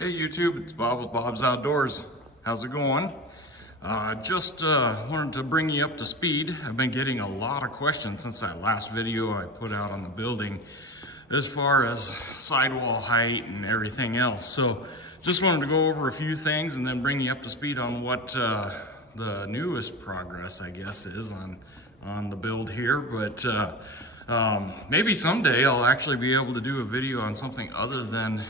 Hey YouTube, it's Bob with Bob's Outdoors. How's it going? Just wanted to bring you up to speed. I've been getting a lot of questions since that last video I put out on the building as far as sidewall height and everything else. So just wanted to go over a few things and then bring you up to speed on what the newest progress, I guess, is on the build here. But maybe someday I'll actually be able to do a video on something other than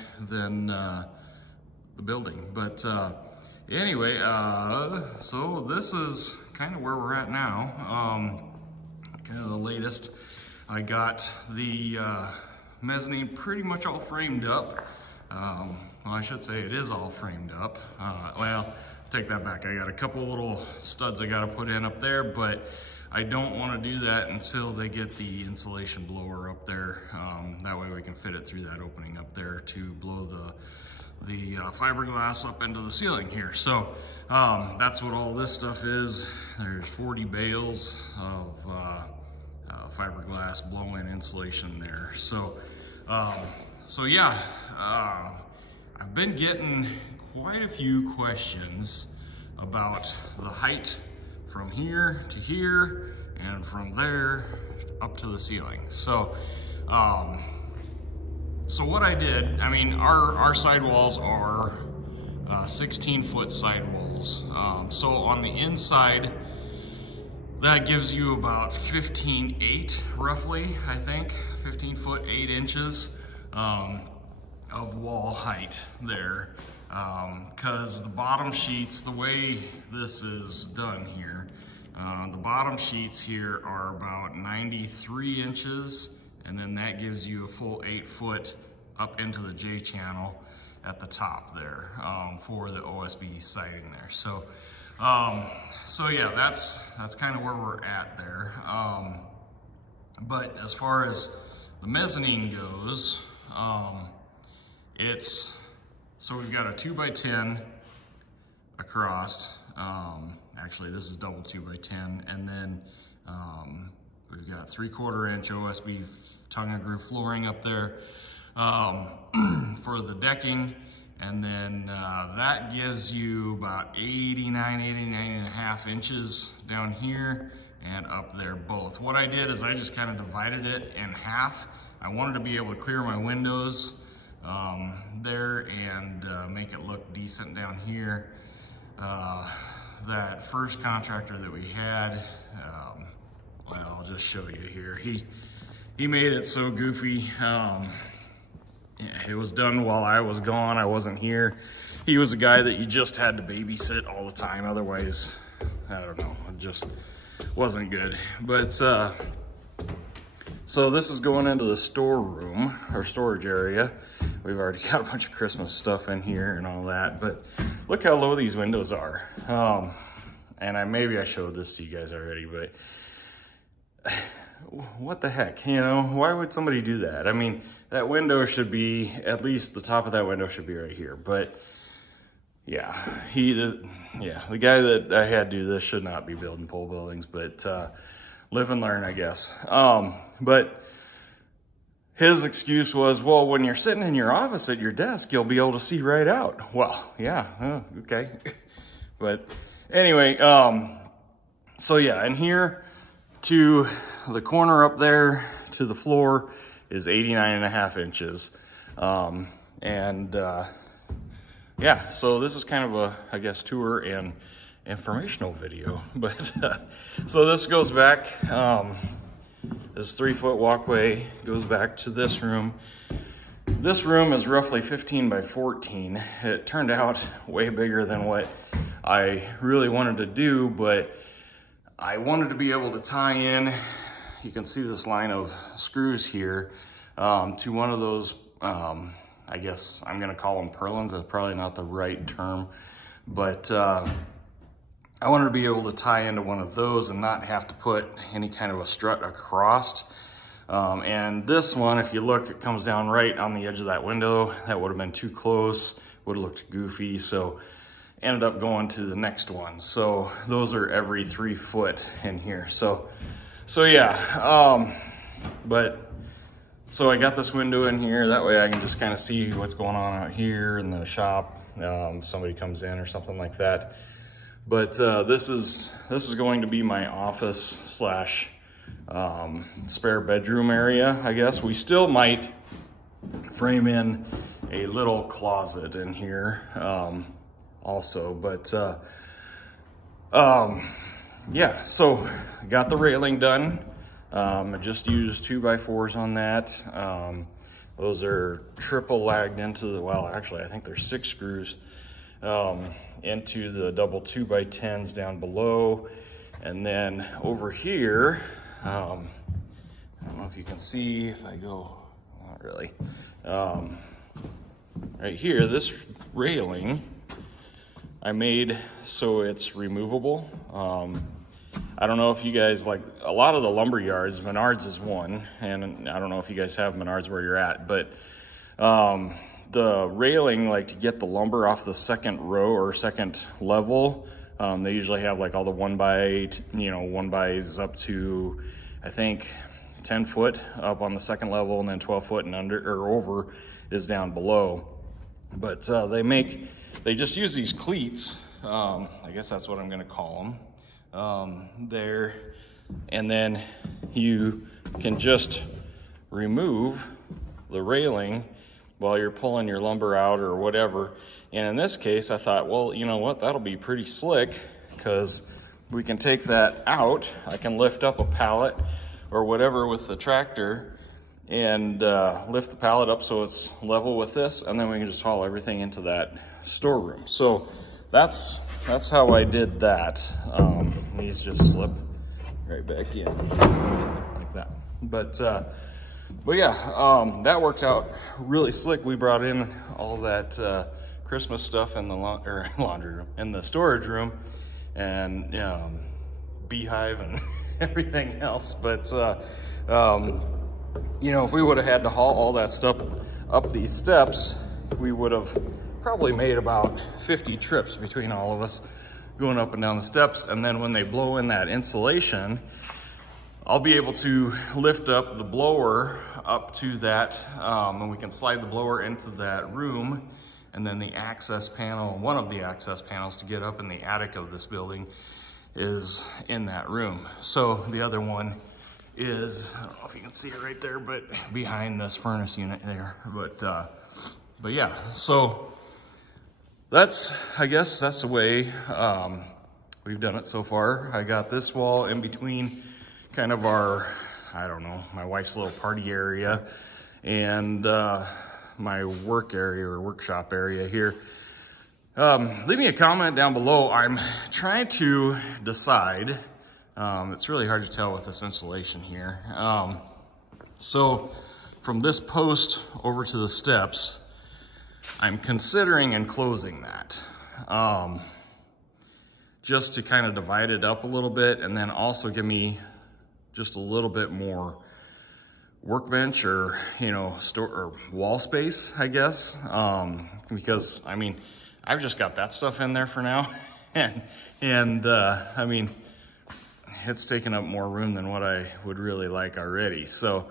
the building. But anyway, so this is kind of where we're at now. Kind of the latest. I got the mezzanine pretty much all framed up. Well, I should say it is all framed up. Well, take that back. I got a couple little studs I got to put in up there, but I don't want to do that until they get the insulation blower up there. That way we can fit it through that opening up there to blow the fiberglass up into the ceiling here. So that's what all this stuff is. There's 40 bales of fiberglass blow-in insulation there. So yeah, I've been getting quite a few questions about the height from here to here and from there up to the ceiling. So so what I did, I mean, our sidewalls are 16-foot sidewalls. So on the inside, that gives you about 15.8 roughly, I think, 15 foot 8 inches of wall height there. Because the bottom sheets, the way this is done here, the bottom sheets here are about 93 inches, and then that gives you a full 8 foot up into the J channel at the top there for the OSB siding there. So, so yeah, that's kind of where we're at there. But as far as the mezzanine goes, so we've got a 2x10 across. Actually, this is double 2x10, and then we've got 3/4 inch OSB tongue and groove flooring up there for the decking, and then that gives you about 89 and a half inches down here and up there both. What I did is I just kind of divided it in half. I wanted to be able to clear my windows there and make it look decent down here. That first contractor that we had, well, I'll just show you here. He made it so goofy. It was done while I was gone. I wasn't here. He was a guy that you just had to babysit all the time. Otherwise, I don't know, it just wasn't good. But so this is going into the storeroom or storage area. We've already got a bunch of Christmas stuff in here and all that, but look how low these windows are. And maybe I showed this to you guys already, but what the heck, you know, why would somebody do that? I mean, that window should be, at least the top of that window should be right here. But yeah, the guy that I had do this should not be building pole buildings, but live and learn, I guess. But his excuse was, well, when you're sitting in your office at your desk, you'll be able to see right out. Well, yeah, okay. But anyway, so yeah, and here to the corner up there to the floor is 89 and a half inches. Yeah, so this is kind of a, I guess, tour and informational video. But so this goes back, this 3-foot walkway goes back to this room. This room is roughly 15 by 14. It turned out way bigger than what I really wanted to do, but I wanted to be able to tie in, you can see this line of screws here, to one of those, I guess I'm gonna call them purlins. That's probably not the right term, but I wanted to be able to tie into one of those and not have to put any kind of a strut across. And this one, if you look, it comes down right on the edge of that window. That would have been too close, would have looked goofy. So ended up going to the next one. So those are every 3 foot in here. So yeah, but So I got this window in here, that way I can just kind of see what's going on out here in the shop. Somebody comes in or something like that. But this is going to be my office slash spare bedroom area, I guess. We still might frame in a little closet in here also, but yeah, so I got the railing done. I just used 2x4s on that. Those are triple lagged into the, well, actually I think there's 6 screws into the double 2x10s down below. And then over here, I don't know if you can see if I go, not really. Right here, this railing I made so it's removable. I don't know if you guys, like a lot of the lumber yards, Menards is one, and I don't know if you guys have Menards where you're at, but the railing, like to get the lumber off the second row or second level, they usually have like all the 1x up to, I think, 10 foot up on the second level, and then 12 foot and under or over is down below. But they just use these cleats, I guess that's what I'm gonna call them, there, and then you can just remove the railing while you're pulling your lumber out or whatever. And in this case, I thought, well, you know what, that'll be pretty slick, because we can take that out. I can lift up a pallet or whatever with the tractor and lift the pallet up so it's level with this, and then we can just haul everything into that storeroom. So that's how I did that. These just slip right back in like that. But yeah, that worked out really slick. We brought in all that Christmas stuff in the laundry room, in the storage room, and beehive and everything else. But you know, if we would have had to haul all that stuff up these steps, we would have probably made about 50 trips between all of us going up and down the steps. And then when they blow in that insulation, I'll be able to lift up the blower up to that, and we can slide the blower into that room. And then the access panel, one of the access panels to get up in the attic of this building, is in that room. So the other one is, I don't know if you can see it right there, but behind this furnace unit there. But yeah, so I guess that's the way we've done it so far. I got this wall in between kind of our, I don't know, my wife's little party area and my work area or workshop area here. Leave me a comment down below. I'm trying to decide, it's really hard to tell with this insulation here. So from this post over to the steps, I'm considering enclosing that, just to kind of divide it up a little bit, and then also give me just a little bit more workbench or, you know, store or wall space, I guess. Because I mean, I've just got that stuff in there for now, and I mean, it's taking up more room than what I would really like already. So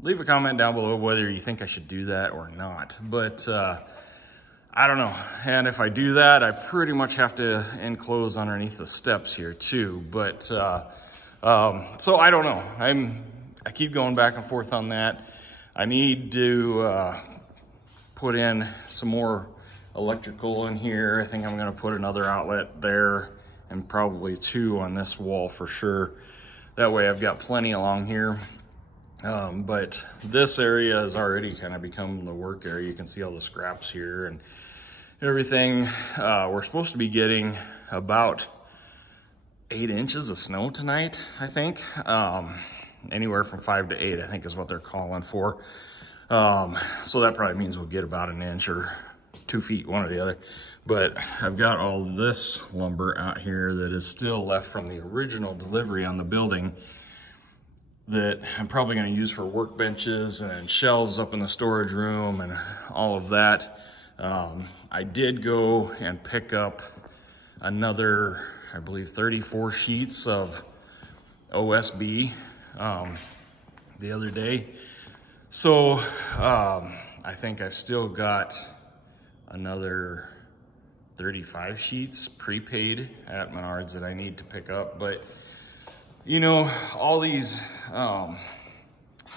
leave a comment down below whether you think I should do that or not. But I don't know. And if I do that, I pretty much have to enclose underneath the steps here too. But so I don't know. I keep going back and forth on that. I need to put in some more electrical in here. I think I'm gonna put another outlet there and probably 2 on this wall for sure. That way I've got plenty along here. But this area has already kind of become the work area. You can see all the scraps here and everything. We're supposed to be getting about 8 inches of snow tonight, I think. Anywhere from 5 to 8, I think is what they're calling for. So that probably means we'll get about 1 inch or 2 feet, one or the other. But I've got all this lumber out here that is still left from the original delivery on the building that I'm probably going to use for workbenches and shelves up in the storage room and all of that. I did go and pick up another, I believe, 34 sheets of OSB. the other day. So I think I've still got another 35 sheets prepaid at Menards that I need to pick up. But you know, all these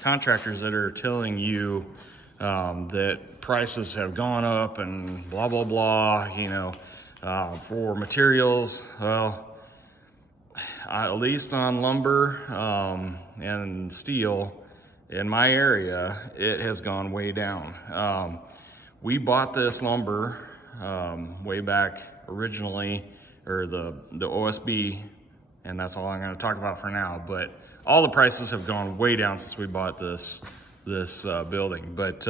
contractors that are telling you that prices have gone up and blah, blah, blah, you know, for materials, well, at least on lumber and steel in my area, it has gone way down. We bought this lumber way back originally, or the OSB, and that's all I'm going to talk about for now. But all the prices have gone way down since we bought this building. But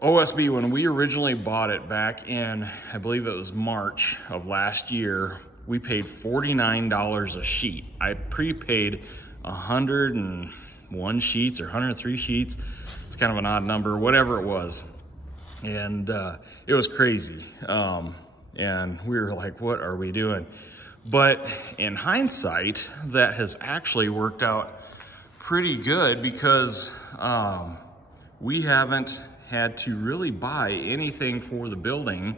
OSB, when we originally bought it back in, I believe it was March of last year, we paid $49 a sheet. I prepaid 101 sheets or 103 sheets. It's kind of an odd number, whatever it was. And it was crazy. And we were like, what are we doing? But in hindsight, that has actually worked out pretty good, because we haven't had to really buy anything for the building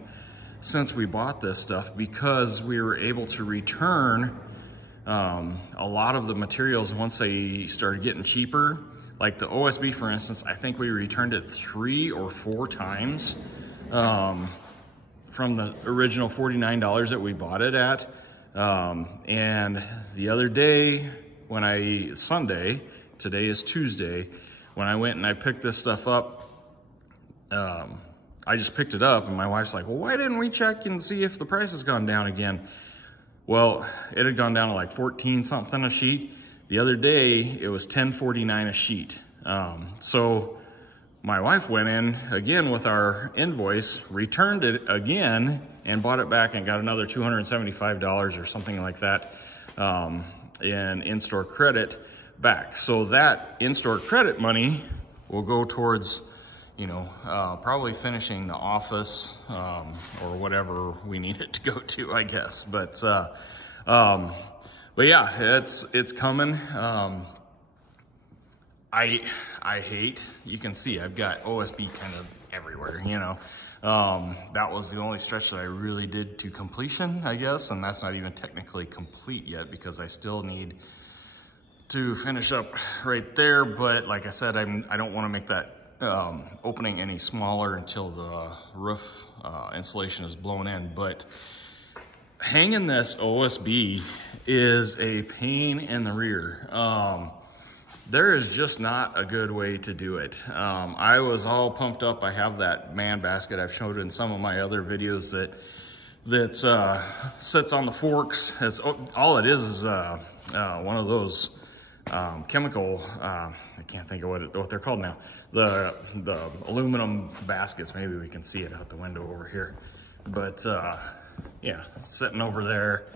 since we bought this stuff, because we were able to return a lot of the materials once they started getting cheaper. Like the OSB, for instance, I think we returned it 3 or 4 times from the original $49 that we bought it at. And the other day, Sunday, today is Tuesday, when I went and I picked this stuff up, I just picked it up, and my wife's like, well, why didn't we check and see if the price has gone down again? Well, it had gone down to like 14 something a sheet. The other day, it was $10.49 a sheet. So my wife went in again with our invoice, returned it again, and bought it back and got another $275 or something like that in in-store credit back. So that in-store credit money will go towards, you know, probably finishing the office or whatever we need it to go to, I guess. But yeah, it's coming. I hate, you can see I've got OSB kind of everywhere, you know. That was the only stretch that I really did to completion, I guess, and that's not even technically complete yet, because I still need to finish up right there. But like I said, I don't want to make that opening any smaller until the roof insulation is blown in. But hanging this OSB is a pain in the rear. There is just not a good way to do it. I was all pumped up. I have that man basket I've showed in some of my other videos that sits on the forks. All it is one of those chemical, I can't think of what they're called now. The aluminum baskets. Maybe we can see it out the window over here. But yeah, sitting over there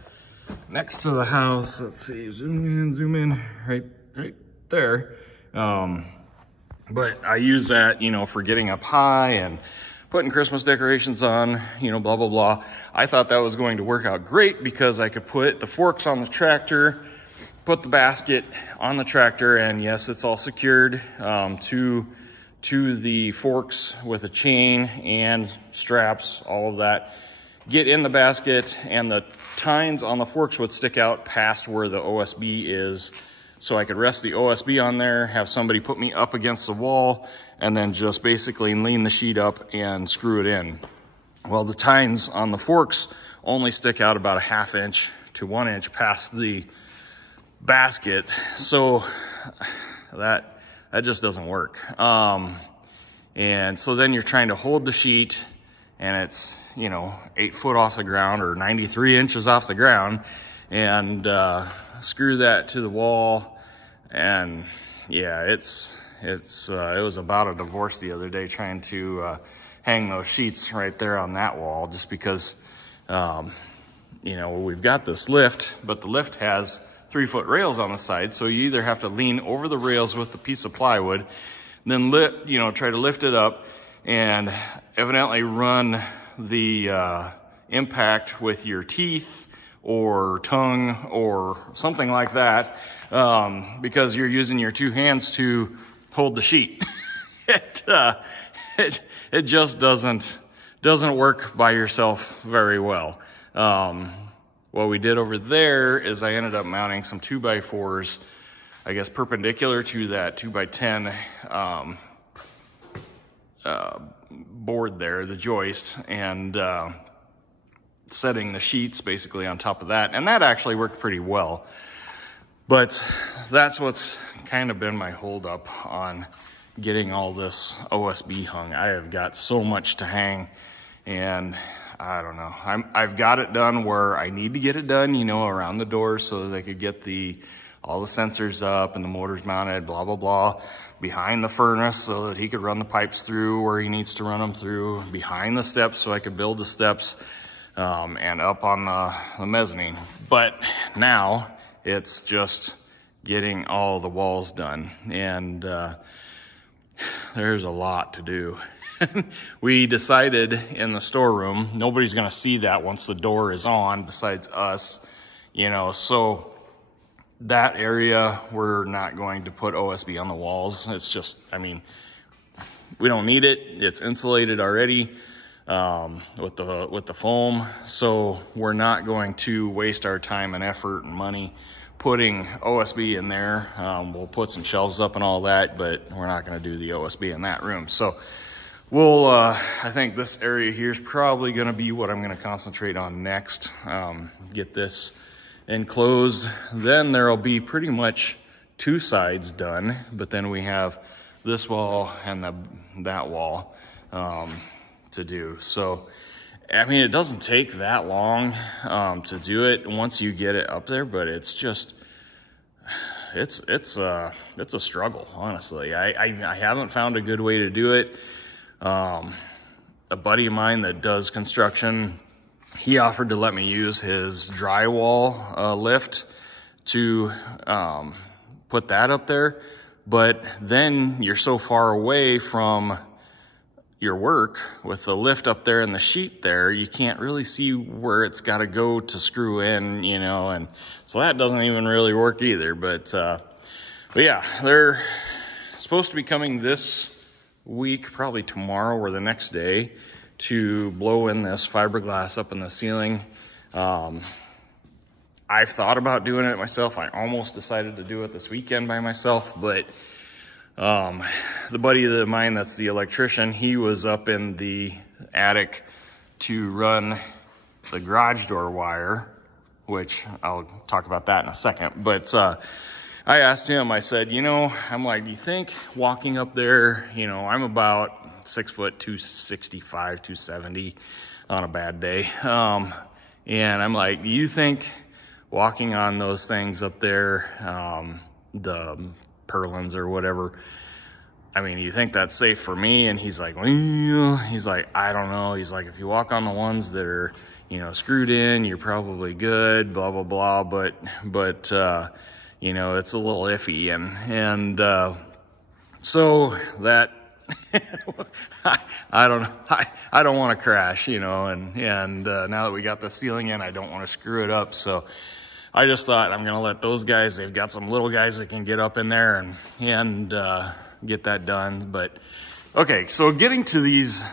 next to the house. Let's see, zoom in, right there. But I use that, you know, for getting up high and putting Christmas decorations on, you know, blah, blah, blah. I thought that was going to work out great, because I could put the forks on the tractor, put the basket on the tractor, and yes, it's all secured to the forks with a chain and straps, all of that. Get in the basket, and the tines on the forks would stick out past where the OSB is, so I could rest the OSB on there, have somebody put me up against the wall, and then just basically lean the sheet up and screw it in. Well, the tines on the forks only stick out about a 1/2 inch to 1 inch past the basket, so that just doesn't work. And so then you're trying to hold the sheet, and it's, you know, 8 foot off the ground or 93 inches off the ground, and screw that to the wall. And yeah, it was about a divorce the other day trying to hang those sheets right there on that wall, just because you know, we've got this lift, but the lift has 3-foot rails on the side, so you either have to lean over the rails with the piece of plywood, then try to lift it up, and evidently run the impact with your teeth or tongue or something like that because you're using your two hands to hold the sheet. It just doesn't work by yourself very well. What we did over there is I ended up mounting some 2x4s, I guess perpendicular to that 2x10 board there, the joist, and setting the sheets basically on top of that. And that actually worked pretty well. But that's what's kind of been my holdup on getting all this OSB hung. I have got so much to hang, and I don't know. I've got it done where I need to get it done, you know, around the doors so that they could get all the sensors up and the motors mounted, blah, blah, blah, behind the furnace so that he could run the pipes through where he needs to run them through, behind the steps so I could build the steps, and up on the mezzanine. But now it's just getting all the walls done, and there's a lot to do. We decided in the storeroom, nobody's gonna see that once the door is on besides us, you know, so that area, we're not going to put OSB on the walls. It's just, I mean, we don't need it. It's insulated already with the foam. So we're not going to waste our time and effort and money putting OSB in there. We'll put some shelves up and all that, but we're not gonna do the OSB in that room. So we'll, I think this area here is probably gonna be what I'm gonna concentrate on next. Get this enclosed, then there'll be pretty much two sides done, but then we have this wall and that wall to do. So, I mean, it doesn't take that long to do it once you get it up there, but it's just, it's a struggle, honestly. I haven't found a good way to do it. A buddy of mine that does construction, he offered to let me use his drywall lift to put that up there, but then you're so far away from your work with the lift up there and the sheet there, you can't really see where it's got to go to screw in, you know, and so that doesn't even really work either. But yeah, they're supposed to be coming this week, probably tomorrow or the next day, to blow in this fiberglass up in the ceiling. I've thought about doing it myself. I almost decided to do it this weekend by myself, but the buddy of mine that's the electrician, he was up in the attic to run the garage door wire, which I'll talk about that in a second. But I asked him, I said, you know, I'm like, do you think walking up there, you know, I'm about 6 foot, 265, 270 on a bad day. And I'm like, do you think walking on those things up there, the purlins or whatever, I mean, you think that's safe for me? And he's like, well, he's like, I don't know. He's like, if you walk on the ones that are, you know, screwed in, you're probably good, blah, blah, blah. But you know, it's a little iffy. And so that, I don't know. I don't want to crash, you know, and now that we got the ceiling in, I don't want to screw it up. So I just thought I'm going to let those guys, they've got some little guys that can get up in there and get that done. But okay, so getting to these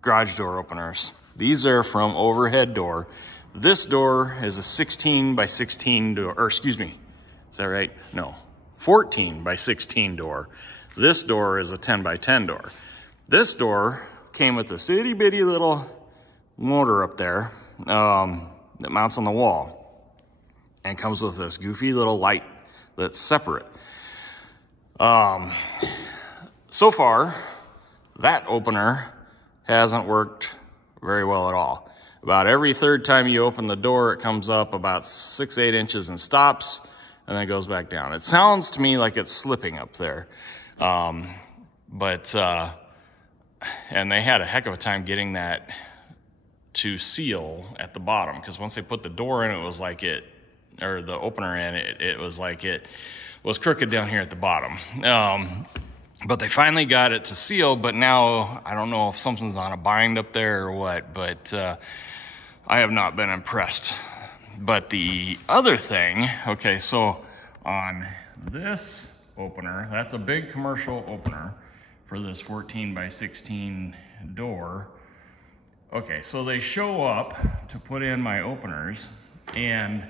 garage door openers, these are from Overhead Door. This door is a 16 by 16 door, or excuse me, is that right? No, 14 by 16 door. This door is a 10 by 10 door. This door came with this itty bitty little motor up there that mounts on the wall and comes with this goofy little light that's separate. So far, that opener hasn't worked very well at all. About every third time you open the door, it comes up about 6-8 inches and stops, and then it goes back down. It sounds to me like it's slipping up there. And they had a heck of a time getting that to seal at the bottom, because once they put the door in, it was like the opener in, it was like it was crooked down here at the bottom. But they finally got it to seal, but now I don't know if something's on a bind up there or what, but I have not been impressed. But the other thing, okay, so on this opener. That's a big commercial opener for this 14 by 16 door. Okay, so they show up to put in my openers, and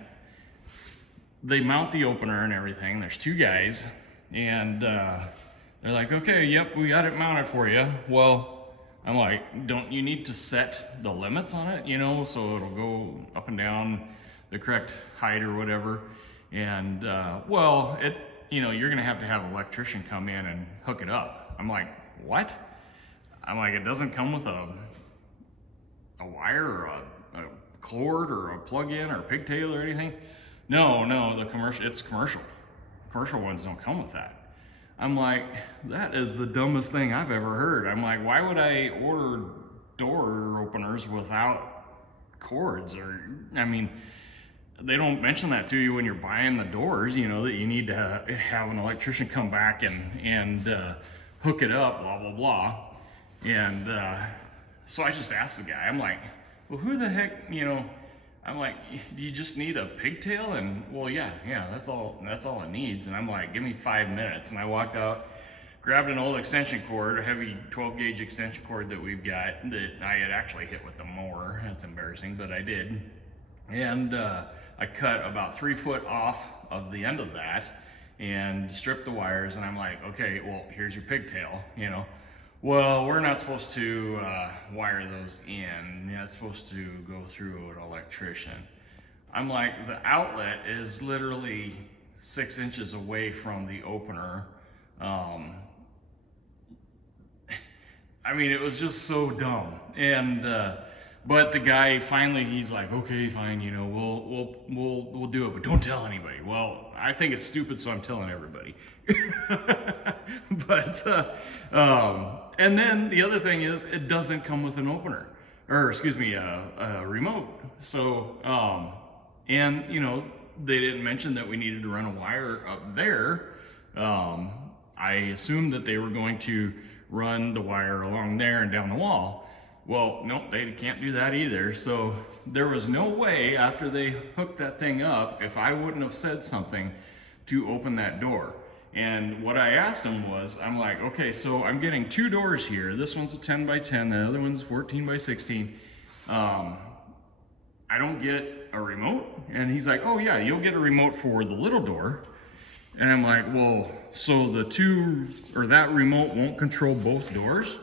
they mount the opener and everything. There's two guys, and they're like, okay, yep, we got it mounted for you. Well, I'm like, don't you need to set the limits on it, you know, so it'll go up and down the correct height or whatever? And well, you know, you're gonna have an electrician come in and hook it up. I'm like, what? I'm like, it doesn't come with a wire or a cord or a plug-in or a pigtail or anything? No, it's commercial. Commercial ones don't come with that. I'm like, that is the dumbest thing I've ever heard. I'm like, why would I order door openers without cords? Or, I mean, they don't mention that to you when you're buying the doors, you know, that you need to have an electrician come back and hook it up, blah, blah, blah. And so I just asked the guy, I'm like, well, who the heck, you know, I'm like, do you just need a pigtail? And well, yeah, that's all it needs. And I'm like, give me 5 minutes. And I walked out, grabbed an old extension cord, a heavy 12 gauge extension cord that we've got that I had actually hit with the mower. That's embarrassing, but I did. And I cut about 3 foot off of the end of that and stripped the wires. And I'm like, okay, well, here's your pigtail, you know. Well, we're not supposed to wire those in. That's supposed to go through an electrician. I'm like, the outlet is literally 6 inches away from the opener. I mean, it was just so dumb. And but the guy finally, he's like, okay, fine, you know, we'll do it, but don't tell anybody. Well, I think it's stupid, so I'm telling everybody. But and then the other thing is, it doesn't come with an opener, or excuse me, a remote. So and you know, they didn't mention that we needed to run a wire up there. I assumed that they were going to run the wire along there and down the wall. Well, nope, they can't do that either. So there was no way, after they hooked that thing up, if I wouldn't have said something, to open that door. And what I asked them was, I'm like, okay, so I'm getting 2 doors here. This one's a 10 by 10, the other one's 14 by 16. I don't get a remote? And he's like, oh yeah, you'll get a remote for the little door. And I'm like, well, so that remote won't control both doors?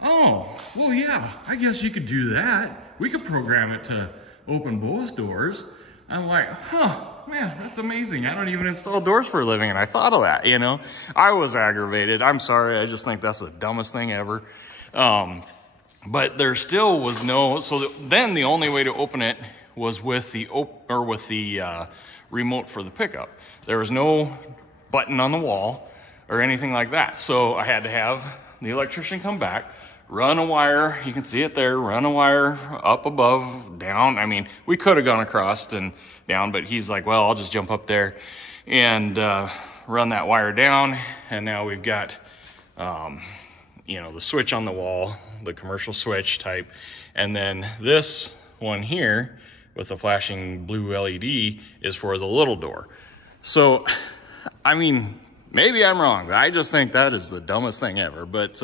Oh, well, yeah, I guess you could do that. We could program it to open both doors. I'm like, huh, man, that's amazing. I don't even install doors for a living, and I thought of that, you know? I was aggravated. I'm sorry. I just think that's the dumbest thing ever. But there still was no, so then the only way to open it was with the remote for the pickup. There was no button on the wall or anything like that. So I had to have the electrician come back, run a wire, you can see it there, run a wire up above, down. I mean, we could have gone across and down, but he's like, well, I'll just jump up there and run that wire down. And now we've got, you know, the switch on the wall, the commercial switch type. And then this one here with the flashing blue LED is for the little door. So, I mean, maybe I'm wrong. I just think that is the dumbest thing ever. But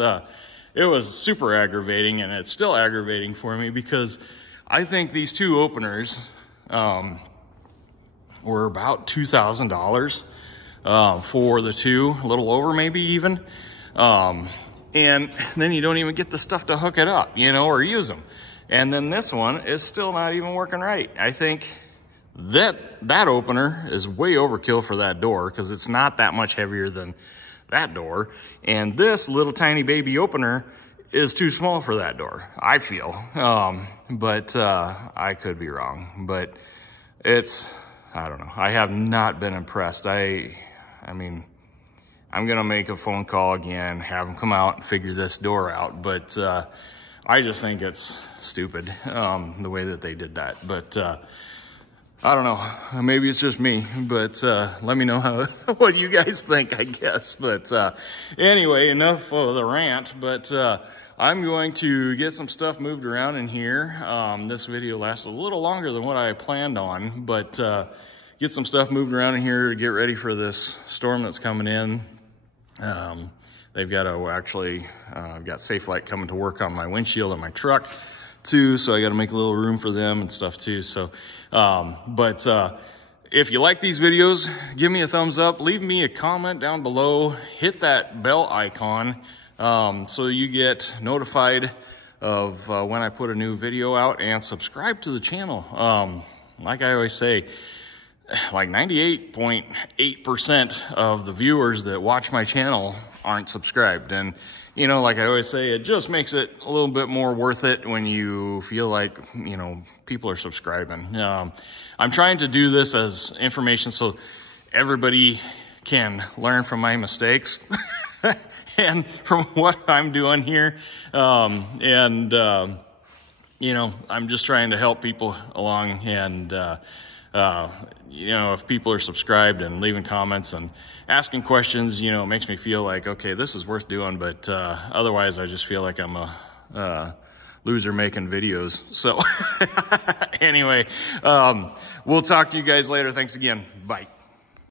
it was super aggravating, and it's still aggravating for me because I think these 2 openers were about $2,000 for the 2, a little over maybe even. And then you don't even get the stuff to hook it up, you know, or use them. And then this one is still not even working right. I think that opener is way overkill for that door because it's not that much heavier than that door. And this little tiny baby opener is too small for that door, I feel. But I could be wrong. But I don't know. I have not been impressed. I mean, I'm gonna make a phone call again, have them come out and figure this door out. But I just think it's stupid, the way that they did that. But I don't know, maybe it's just me, but let me know what you guys think, I guess. But anyway, enough of the rant, but I'm going to get some stuff moved around in here. This video lasted a little longer than what I planned on, but get some stuff moved around in here to get ready for this storm that's coming in. They've got to actually, I've got Safe Light coming to work on my windshield on my truck too, so I got to make a little room for them and stuff too. So, if you like these videos, give me a thumbs up, leave me a comment down below, hit that bell icon so you get notified of when I put a new video out, and subscribe to the channel. Like I always say, like 98.8% of the viewers that watch my channel aren't subscribed. And, you know, like I always say, it just makes it a little bit more worth it when you feel like, you know, people are subscribing. I'm trying to do this as information so everybody can learn from my mistakes and from what I'm doing here. You know, I'm just trying to help people along, and, you know, if people are subscribed and leaving comments and asking questions, you know, it makes me feel like, okay, this is worth doing. But otherwise, I just feel like I'm a loser making videos. So anyway, we'll talk to you guys later. Thanks again. Bye.